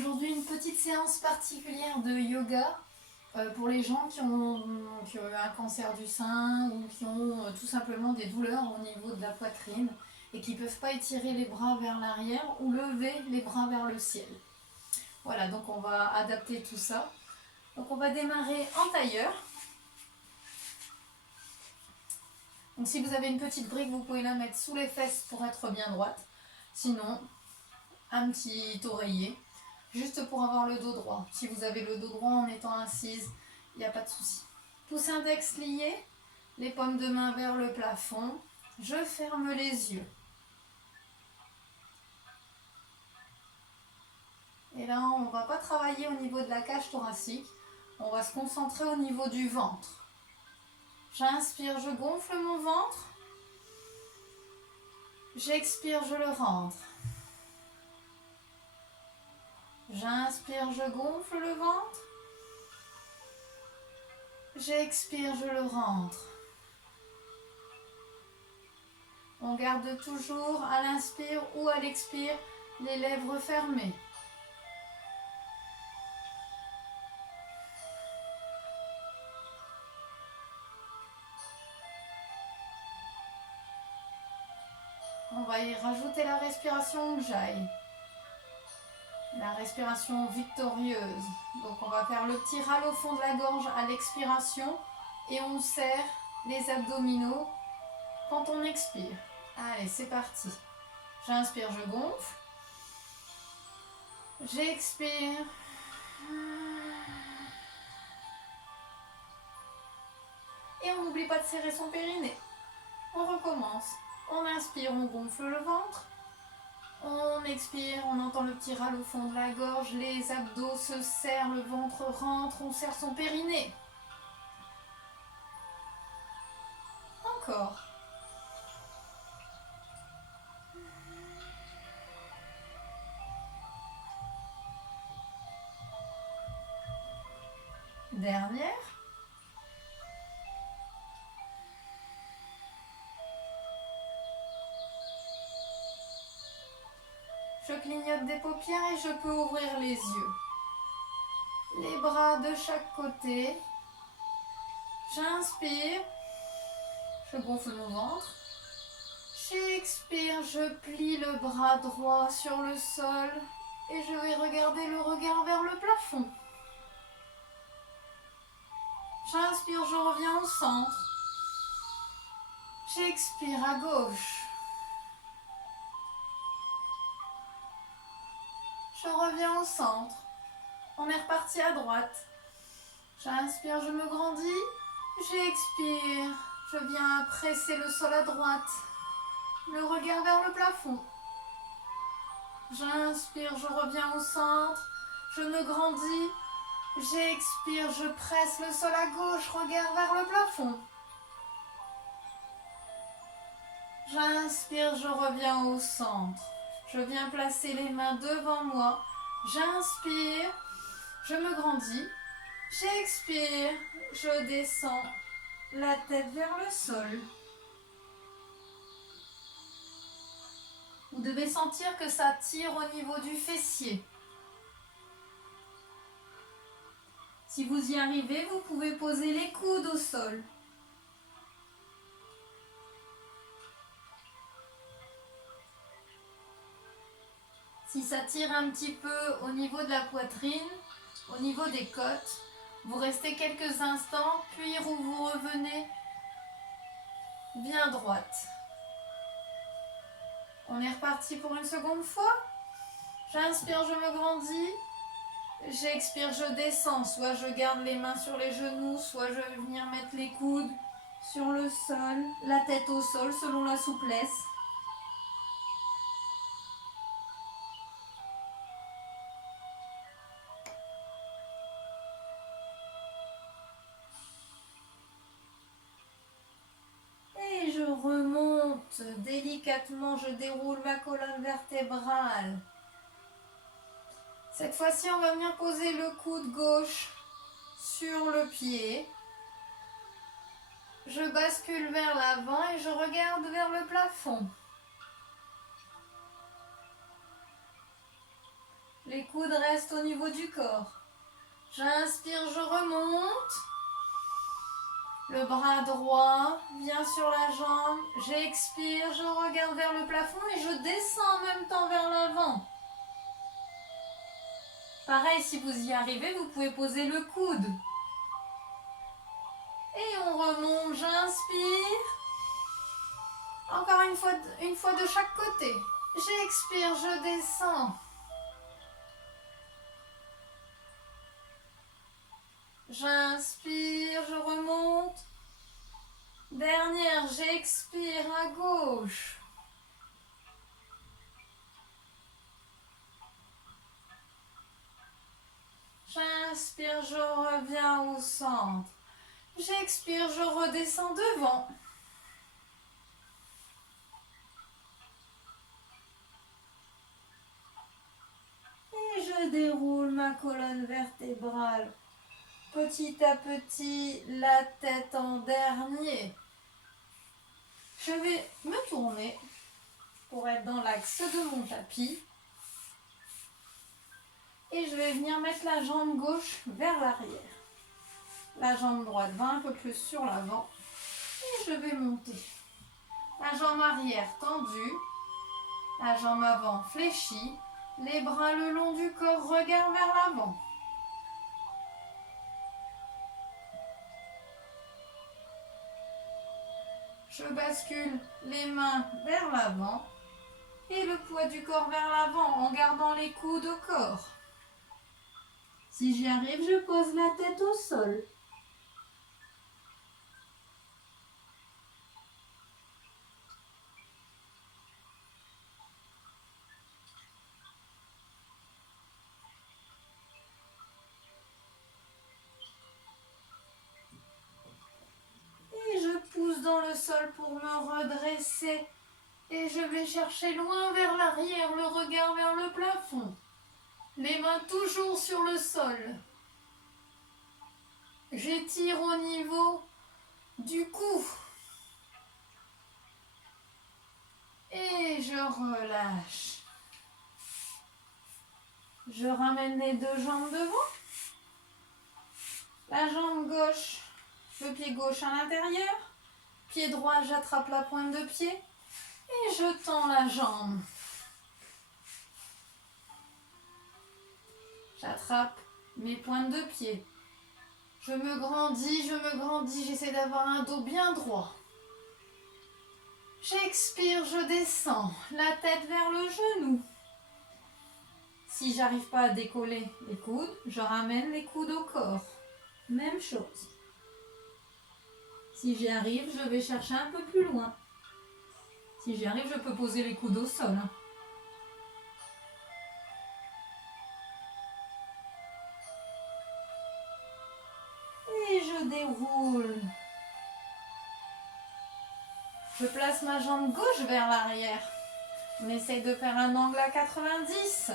Aujourd'hui, une petite séance particulière de yoga pour les gens qui ont eu un cancer du sein ou qui ont tout simplement des douleurs au niveau de la poitrine et qui ne peuvent pas étirer les bras vers l'arrière ou lever les bras vers le ciel. Voilà, donc on va adapter tout ça. Donc on va démarrer en tailleur. Donc si vous avez une petite brique, vous pouvez la mettre sous les fesses pour être bien droite. Sinon, un petit oreiller, juste pour avoir le dos droit. Si vous avez le dos droit en étant assise, il n'y a pas de souci. Pouce index lié, les paumes de main vers le plafond. Je ferme les yeux. Et là, on ne va pas travailler au niveau de la cage thoracique. On va se concentrer au niveau du ventre. J'inspire, je gonfle mon ventre. J'expire, je le rentre. J'inspire, je gonfle le ventre. J'expire, je le rentre. On garde toujours à l'inspire ou à l'expire les lèvres fermées. On va y rajouter la respiration Ujjayi, la respiration victorieuse. Donc on va faire le petit râle au fond de la gorge à l'expiration et on serre les abdominaux quand on expire. Allez, c'est parti. J'inspire, je gonfle. J'expire. Et on n'oublie pas de serrer son périnée. On recommence. On inspire, on gonfle le ventre. On expire, on entend le petit râle au fond de la gorge. Les abdos se serrent, le ventre rentre, on serre son périnée. Encore. Dernière. Je clignote des paupières et je peux ouvrir les yeux. Les bras de chaque côté. J'inspire. Je gonfle mon ventre. J'expire, je plie le bras droit sur le sol et je vais regarder le regard vers le plafond. J'inspire, je reviens au centre. J'expire à gauche. Je reviens au centre. On est reparti à droite. J'inspire, je me grandis. J'expire, je viens presser le sol à droite. Le regard vers le plafond. J'inspire, je reviens au centre. Je me grandis. J'expire, je presse le sol à gauche, regard vers le plafond. J'inspire, je reviens au centre. Je viens placer les mains devant moi. J'inspire, je me grandis. J'expire, je descends la tête vers le sol. Vous devez sentir que ça tire au niveau du fessier. Si vous y arrivez, vous pouvez poser les coudes au sol. Si ça tire un petit peu au niveau de la poitrine, au niveau des côtes, vous restez quelques instants, puis vous revenez bien droite. On est reparti pour une seconde fois. J'inspire, je me grandis. J'expire, je descends. Soit je garde les mains sur les genoux, soit je vais venir mettre les coudes sur le sol, la tête au sol selon la souplesse. Et je remonte délicatement, je déroule ma colonne vertébrale. Cette fois-ci, on va venir poser le coude gauche sur le pied. Je bascule vers l'avant et je regarde vers le plafond. Les coudes restent au niveau du corps. J'inspire, je remonte. Le bras droit vient sur la jambe. J'expire, je regarde vers le plafond et je descends en même temps vers l'avant. Pareil, si vous y arrivez, vous pouvez poser le coude. Et on remonte, j'inspire. Encore une fois de chaque côté. J'expire, je descends. J'inspire, je remonte. Dernière, j'expire à gauche. J'inspire, je reviens au centre. J'expire, je redescends devant. Et je déroule ma colonne vertébrale. Petit à petit, la tête en dernier. Je vais me tourner pour être dans l'axe de mon tapis. Et je vais venir mettre la jambe gauche vers l'arrière. La jambe droite va un peu plus sur l'avant. Et je vais monter. La jambe arrière tendue. La jambe avant fléchie. Les bras le long du corps, regard vers l'avant. Je bascule les mains vers l'avant et le poids du corps vers l'avant en gardant les coudes au corps. Si j'y arrive, je pose la tête au sol. Et je pousse dans le sol pour me redresser. Et je vais chercher loin vers l'arrière, le regard vers le plafond. Les mains toujours sur le sol. J'étire au niveau du cou. Et je relâche. Je ramène les deux jambes devant. La jambe gauche, le pied gauche à l'intérieur. Pied droit, j'attrape la pointe de pied. Et je tends la jambe. J'attrape mes pointes de pied. Je me grandis, j'essaie d'avoir un dos bien droit. J'expire, je descends, la tête vers le genou. Si j'arrive pas à décoller les coudes, je ramène les coudes au corps. Même chose. Si j'y arrive, je vais chercher un peu plus loin. Si j'y arrive, je peux poser les coudes au sol. Et je déroule. Je place ma jambe gauche vers l'arrière. On essaye de faire un angle à 90.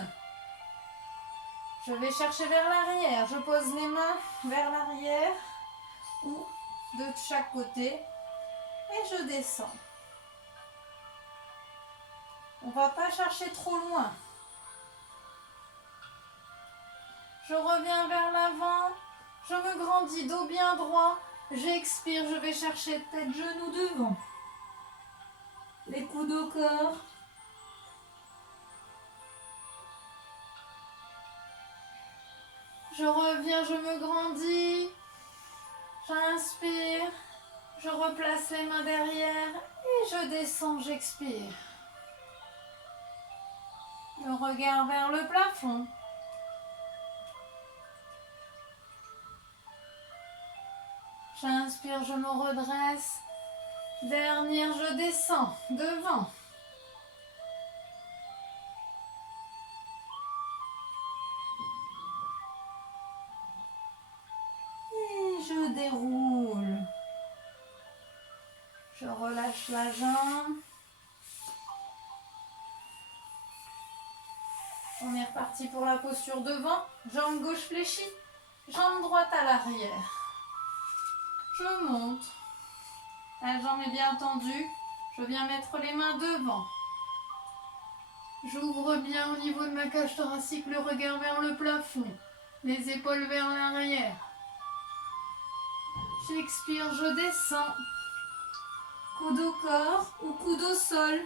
Je vais chercher vers l'arrière. Je pose les mains vers l'arrière ou de chaque côté. Et je descends. On ne va pas chercher trop loin. Je reviens vers l'avant. Je me grandis, dos bien droit. J'expire, je vais chercher tête, genou devant. Les coudes au corps. Je reviens, je me grandis. J'inspire. Je replace les mains derrière. Et je descends, j'expire. Le regard vers le plafond. J'inspire, je me redresse. Dernière, je descends devant. Et je déroule. Je relâche la jambe. On est reparti pour la posture devant. Jambe gauche fléchie, jambe droite à l'arrière. Je monte. La jambe est bien tendue. Je viens mettre les mains devant. J'ouvre bien au niveau de ma cage thoracique, le regard vers le plafond, les épaules vers l'arrière. J'expire, je descends. Coude au corps ou coude au sol.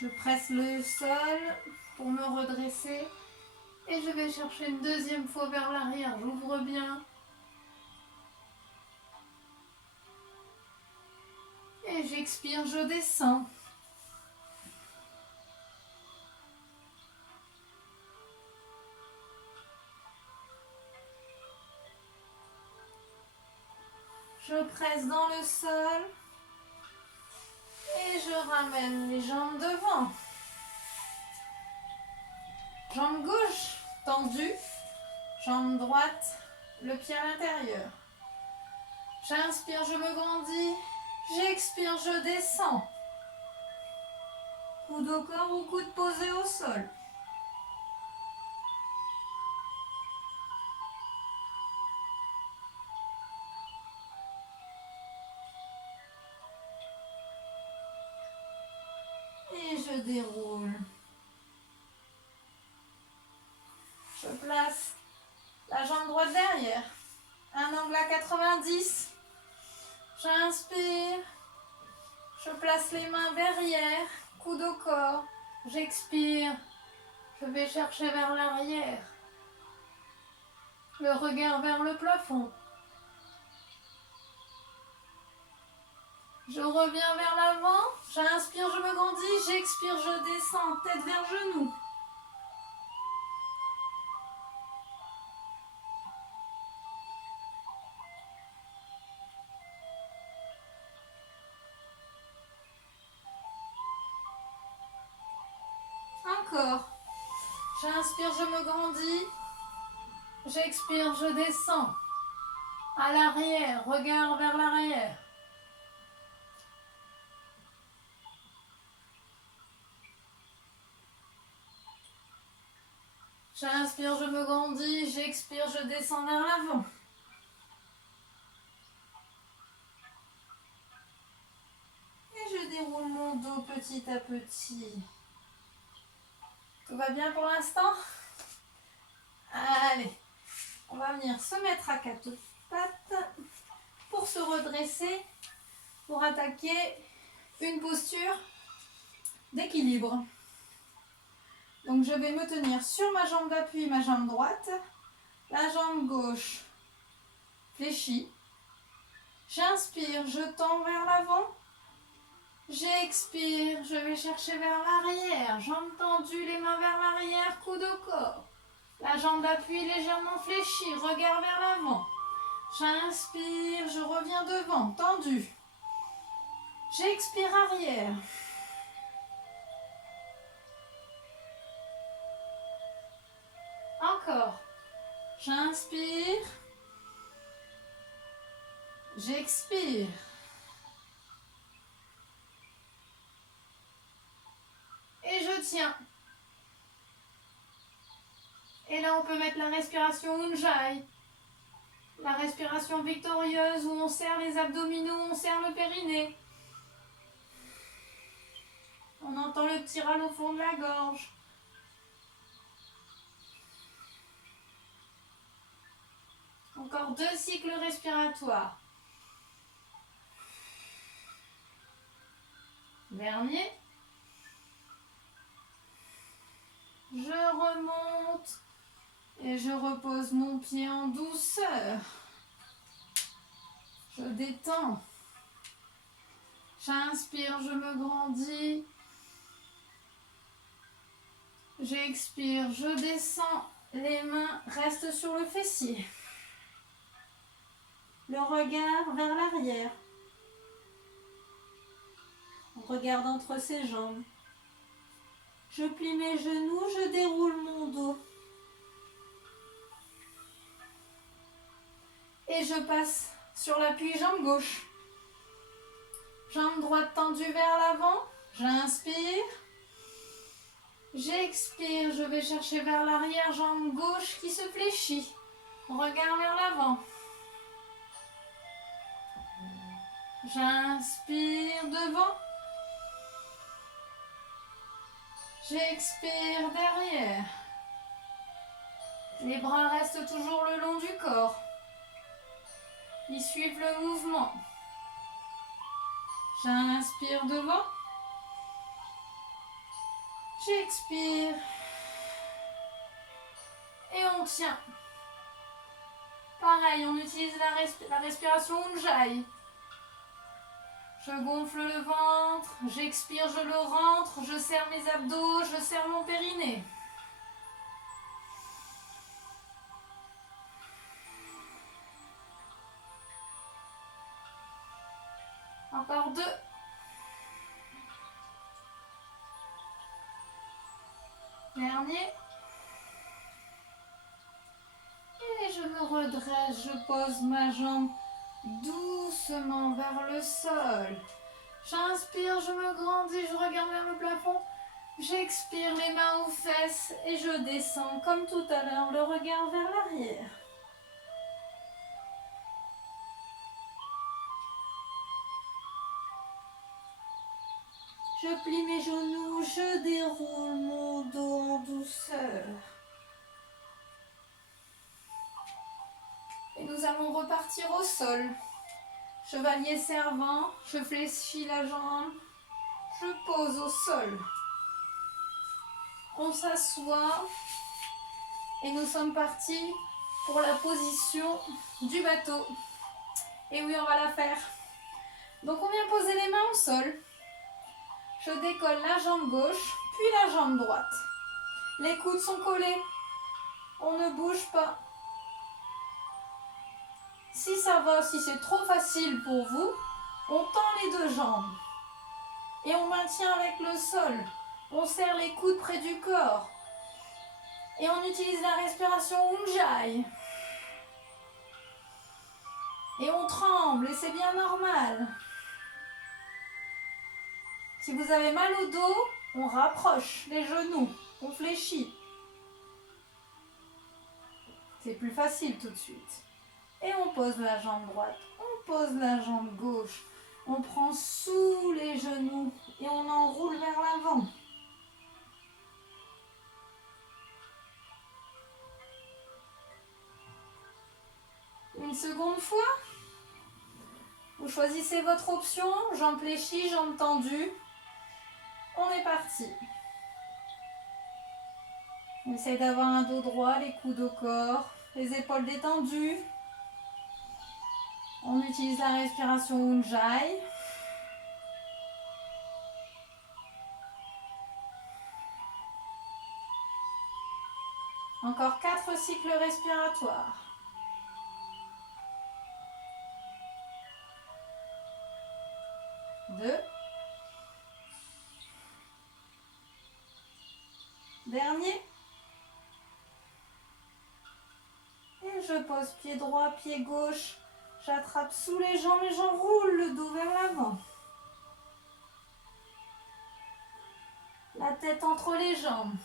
Je presse le sol pour me redresser et je vais chercher une deuxième fois vers l'arrière. J'ouvre bien. Et j'expire, je descends. Je presse dans le sol et je ramène les jambes devant. Jambe gauche tendue, jambe droite, le pied à l'intérieur. J'inspire, je me grandis. J'expire, je descends. Coude au corps ou coude posé au sol. Et je déroule. Je place la jambe droite derrière. Un angle à 90. J'inspire. Je place les mains derrière. Coude au corps. J'expire. Je vais chercher vers l'arrière. Le regard vers le plafond. Je reviens vers l'avant. J'inspire, je me grandis. J'expire, je descends. Tête vers genou. Encore. J'inspire, je me grandis. J'expire, je descends. À l'arrière, regard vers l'arrière. J'inspire, je me grandis. J'expire, je descends vers l'avant. Et je déroule mon dos petit à petit. Tout va bien pour l'instant? Allez, on va venir se mettre à quatre pattes pour se redresser, pour attaquer une posture d'équilibre. Donc je vais me tenir sur ma jambe d'appui, ma jambe droite, la jambe gauche fléchie. J'inspire, je tends vers l'avant. J'expire, je vais chercher vers l'arrière, jambes tendues, les mains vers l'arrière, coude au corps. La jambe d'appui légèrement fléchie, regard vers l'avant. J'inspire, je reviens devant, tendu. J'expire arrière. Encore. J'inspire. J'expire. Et je tiens. Et là, on peut mettre la respiration Ujjayi. La respiration victorieuse où on serre les abdominaux, on serre le périnée. On entend le petit râle au fond de la gorge. Encore 2 cycles respiratoires. Dernier. Je remonte et je repose mon pied en douceur. Je détends. J'inspire, je me grandis. J'expire, je descends. Les mains restent sur le fessier. Le regard vers l'arrière. On regarde entre ses jambes. Je plie mes genoux, je déroule mon dos. Et je passe Sur l'appui, jambe gauche. Jambe droite tendue vers l'avant. J'inspire. J'expire. Je vais chercher vers l'arrière, jambe gauche qui se fléchit. Regard vers l'avant. J'inspire devant. J'expire derrière. Les bras restent toujours le long du corps. Ils suivent le mouvement. J'inspire devant. J'expire. Et on tient. Pareil, on utilise la respiration Ujjayi. Je gonfle le ventre, j'expire, je le rentre, je serre mes abdos, je serre mon périnée. Encore 2. Dernier. Et je me redresse, je pose ma jambe doucement vers le sol. J'inspire, je me grandis, je regarde vers le plafond. J'expire, les mains aux fesses et je descends comme tout à l'heure, le regard vers l'arrière. Je plie mes genoux, je déroule mon dos en douceur. Et nous allons repartir au sol. Chevalier servant, je fléchis la jambe, je pose au sol. On s'assoit et nous sommes partis pour la position du bateau. Et oui, on va la faire. Donc on vient poser les mains au sol. Je décolle la jambe gauche, puis la jambe droite. Les coudes sont collés. On ne bouge pas. Si ça va, si c'est trop facile pour vous, on tend les 2 jambes. Et on maintient avec le sol. On serre les coudes près du corps. Et on utilise la respiration Ujjayi. Et on tremble, et c'est bien normal. Si vous avez mal au dos, on rapproche les genoux, on fléchit. C'est plus facile tout de suite. Et on pose la jambe droite, on pose la jambe gauche. On prend sous les genoux et on enroule vers l'avant. Une seconde fois. Vous choisissez votre option, jambes fléchies, jambes tendues. On est parti. On essaie d'avoir un dos droit, les coudes au corps, les épaules détendues. On utilise la respiration Ujjayi. Encore 4 cycles respiratoires. 2. Dernier. Et je pose pied droit, pied gauche. J'attrape sous les jambes et j'enroule le dos vers l'avant. La tête entre les jambes.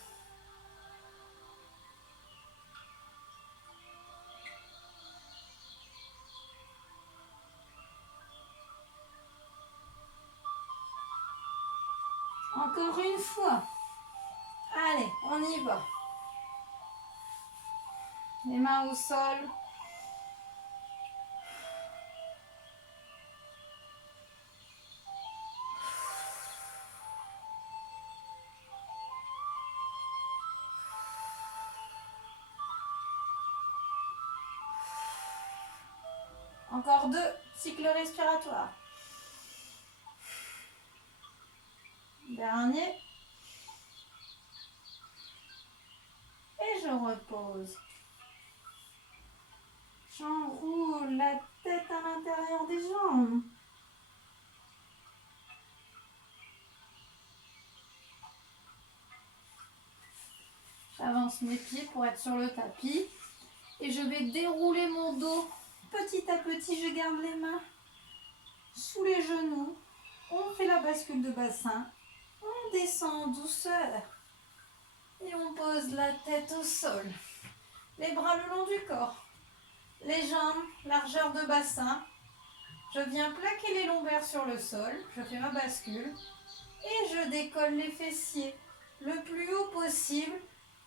Encore une fois. Allez, on y va. Les mains au sol. Encore 2 cycles respiratoires. Dernier. Et je repose. J'enroule la tête à l'intérieur des jambes. J'avance mes pieds pour être sur le tapis. Et je vais dérouler mon dos petit à petit, je garde les mains sous les genoux. On fait la bascule de bassin. On descend en douceur. Et on pose la tête au sol. Les bras le long du corps. Les jambes, largeur de bassin. Je viens plaquer les lombaires sur le sol. Je fais ma bascule. Et je décolle les fessiers le plus haut possible.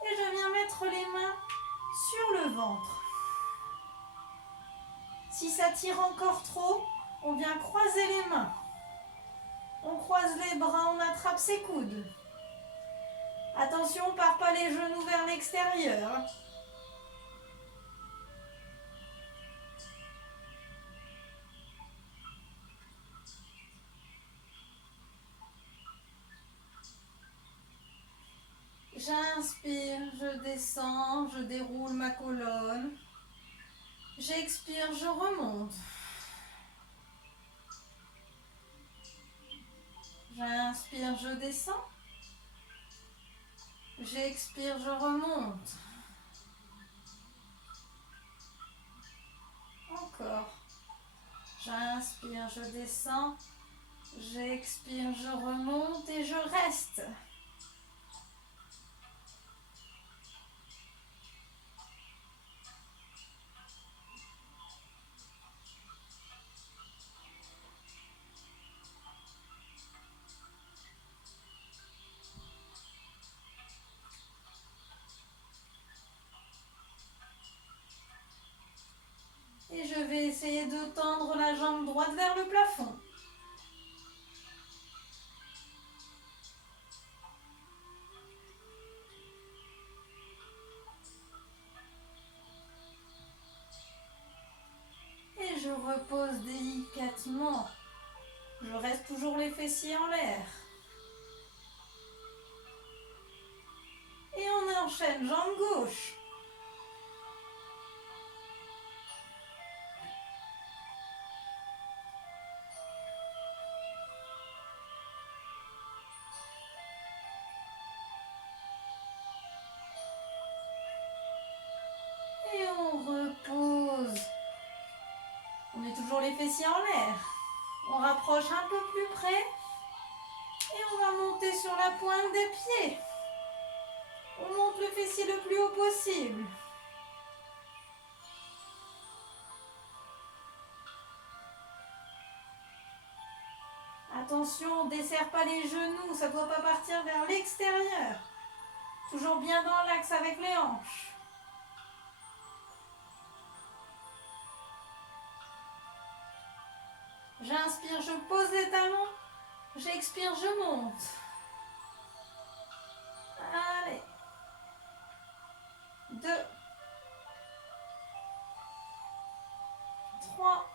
Et je viens mettre les mains sur le ventre. Si ça tire encore trop, on vient croiser les mains. On croise les bras, on attrape ses coudes. Attention, on ne part pas les genoux vers l'extérieur. J'inspire, je descends, je déroule ma colonne. J'expire, je remonte. J'inspire, je descends. J'expire, je remonte. Encore. J'inspire, je descends. J'expire, je remonte et je reste. Et je vais essayer de tendre la jambe droite vers le plafond. Et je repose délicatement. Je reste toujours les fessiers en l'air. Et on enchaîne jambe gauche. Et on repose. On met toujours les fessiers en l'air. On rapproche un peu plus près. Et on va monter sur la pointe des pieds. On monte le fessier le plus haut possible. Attention, on ne desserre pas les genoux, ça ne doit pas partir vers l'extérieur. Toujours bien dans l'axe avec les hanches. J'inspire, je pose les talons. J'expire, je monte. Allez. 2. 3.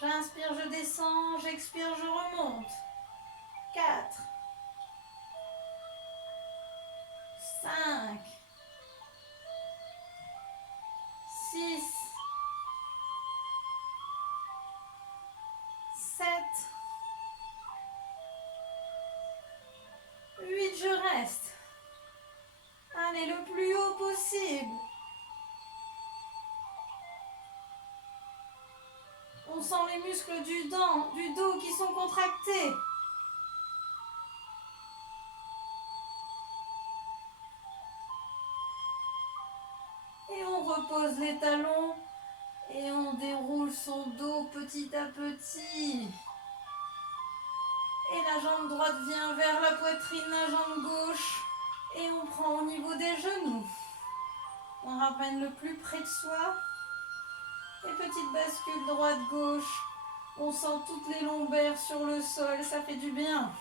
J'inspire, je descends. J'expire, je remonte. 4. 5. 6. 7. 8, je reste. Allez, le plus haut possible. On sent les muscles du dos qui sont contractés. Et on repose les talons et on déroule son dos petit à petit. Et la jambe droite vient vers la poitrine, la jambe gauche. Et on prend au niveau des genoux. On ramène le plus près de soi. Et petite bascule droite-gauche. On sent toutes les lombaires sur le sol, ça fait du bien.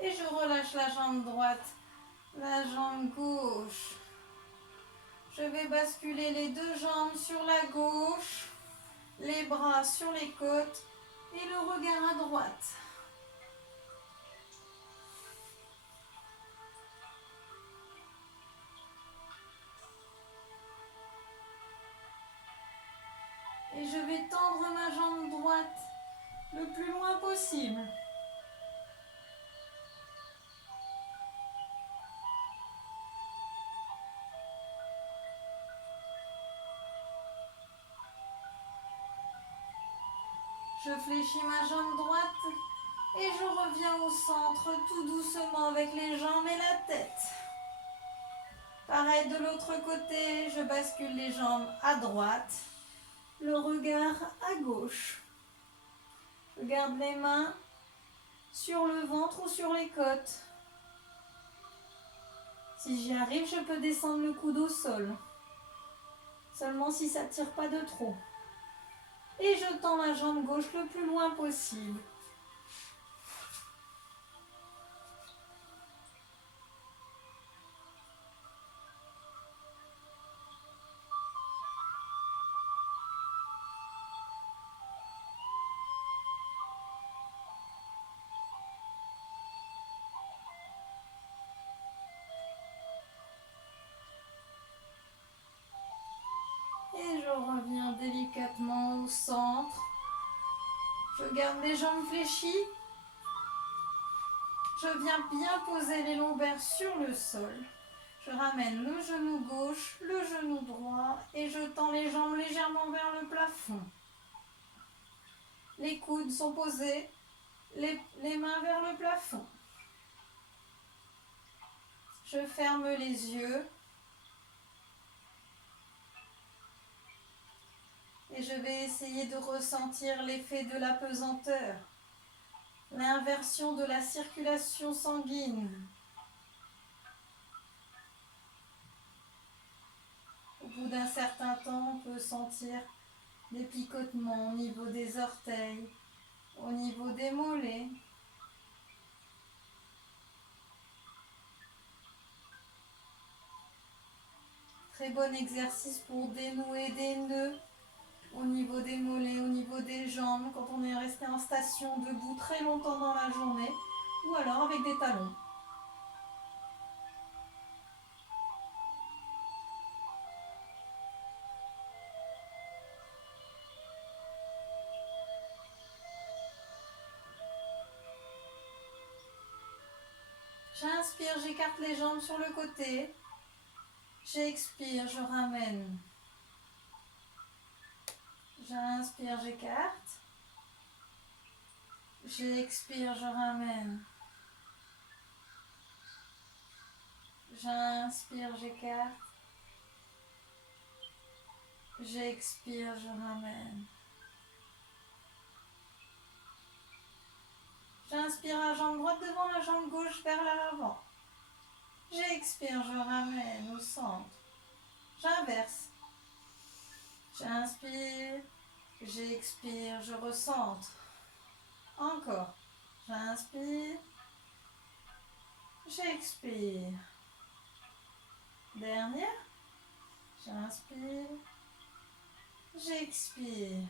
Et je relâche la jambe droite, la jambe gauche. Je vais basculer les deux jambes sur la gauche, les bras sur les côtes et le regard à droite. le plus loin possible. Je fléchis ma jambe droite et je reviens au centre tout doucement avec les jambes et la tête. Pareil de l'autre côté, je bascule les jambes à droite, le regard à gauche. Je garde les mains sur le ventre ou sur les côtes. Si j'y arrive, je peux descendre le coude au sol. Seulement si ça ne tire pas de trop. Et je tends la jambe gauche le plus loin possible. Et je reviens délicatement au centre. Je garde les jambes fléchies. Je viens bien poser les lombaires sur le sol. Je ramène le genou gauche, le genou droit et je tends les jambes légèrement vers le plafond. Les coudes sont posés, les mains vers le plafond. Je ferme les yeux. Et je vais essayer de ressentir l'effet de la pesanteur, l'inversion de la circulation sanguine. Au bout d'un certain temps, on peut sentir des picotements au niveau des orteils, au niveau des mollets. Très bon exercice pour dénouer des nœuds au niveau des mollets, au niveau des jambes, quand on est resté en station debout très longtemps dans la journée, ou alors avec des talons. J'inspire, j'écarte les jambes sur le côté. J'expire, je ramène. J'inspire, j'écarte. J'expire, je ramène. J'inspire, j'écarte. J'expire, je ramène. J'inspire la jambe droite devant la jambe gauche vers l'avant. J'expire, je ramène au centre. J'inverse. J'inspire, j'expire, je recentre. Encore. J'inspire, j'expire. Dernière. J'inspire, j'expire.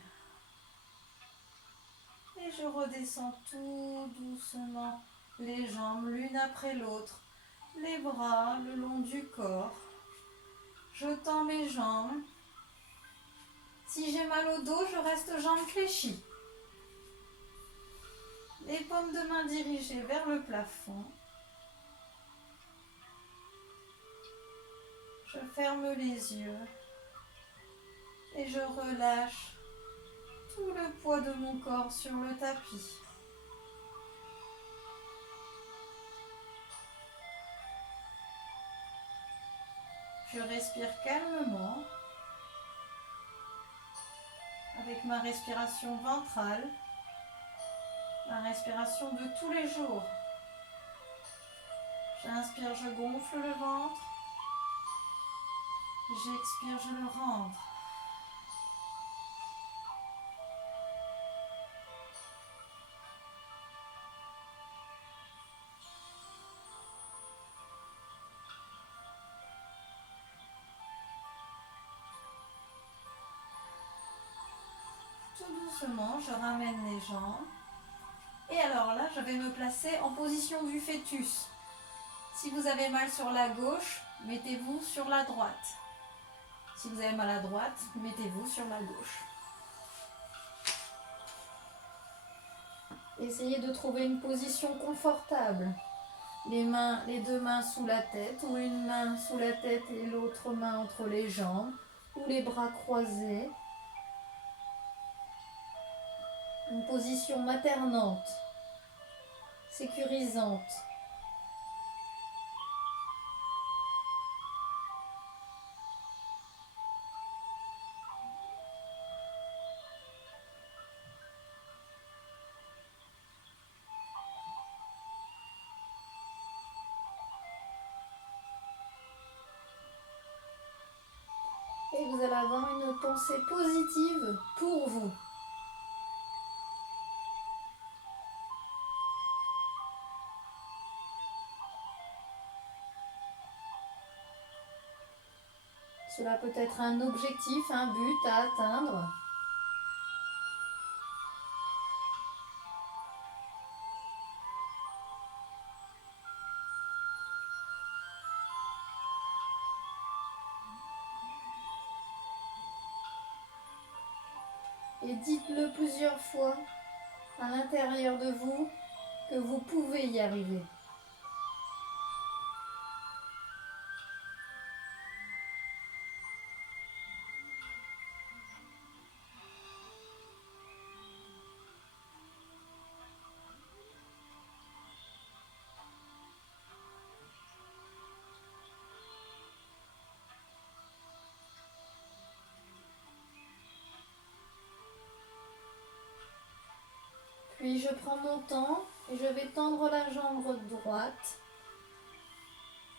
Et je redescends tout doucement les jambes l'une après l'autre, les bras le long du corps. Je tends mes jambes. Si j'ai mal au dos, je reste jambes fléchies. Les paumes de main dirigées vers le plafond. Je ferme les yeux et je relâche tout le poids de mon corps sur le tapis. Je respire calmement avec ma respiration ventrale, ma respiration de tous les jours. J'inspire, je gonfle le ventre. J'expire, je le rentre. Tout doucement, je ramène les jambes. Et alors là, je vais me placer en position du fœtus. Si vous avez mal sur la gauche, mettez-vous sur la droite. Si vous avez mal à droite, mettez-vous sur la gauche. Essayez de trouver une position confortable. Les deux mains sous la tête, ou une main sous la tête et l'autre main entre les jambes, ou les bras croisés. Une position maternante, sécurisante. Et vous allez avoir une pensée positive pour vous. Cela peut être un objectif, un but à atteindre. Et dites-le plusieurs fois à l'intérieur de vous que vous pouvez y arriver. Puis je prends mon temps et je vais tendre la jambe droite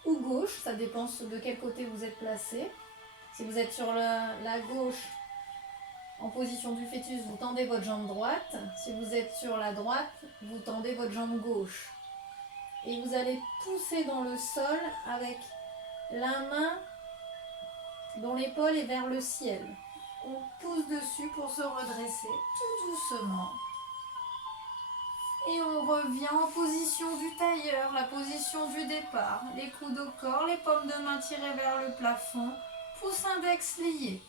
ou gauche, ça dépend de quel côté vous êtes placé. Si vous êtes sur la gauche, en position du fœtus, vous tendez votre jambe droite. Si vous êtes sur la droite, vous tendez votre jambe gauche. Et vous allez pousser dans le sol avec la main dont l'épaule est vers le ciel. On pousse dessus pour se redresser tout doucement. Et on revient en position du tailleur, la position du départ. Les coudes au corps, les paumes de main tirées vers le plafond, pouce index lié.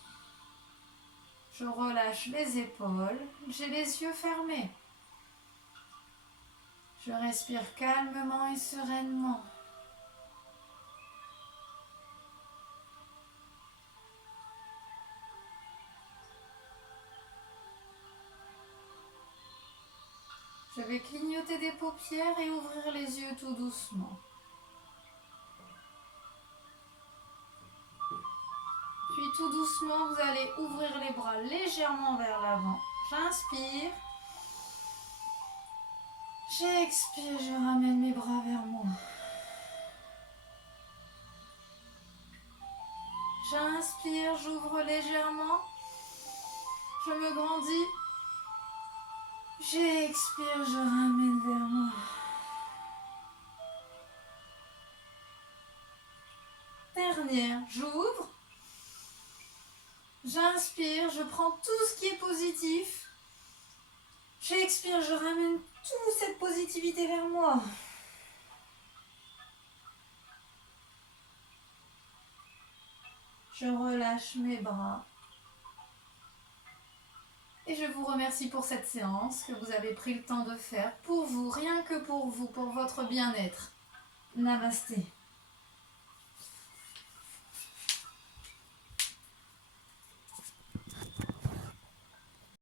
Je relâche les épaules, j'ai les yeux fermés. Je respire calmement et sereinement. Je vais clignoter des paupières et ouvrir les yeux tout doucement. Puis tout doucement, vous allez ouvrir les bras légèrement vers l'avant. J'inspire. J'expire, je ramène mes bras vers moi. J'inspire, j'ouvre légèrement. Je me grandis. J'expire, je ramène vers moi. Dernière, j'ouvre. J'inspire, je prends tout ce qui est positif. J'expire, je ramène toute cette positivité vers moi. Je relâche mes bras. Et je vous remercie pour cette séance que vous avez pris le temps de faire pour vous, rien que pour vous, pour votre bien-être. Namasté.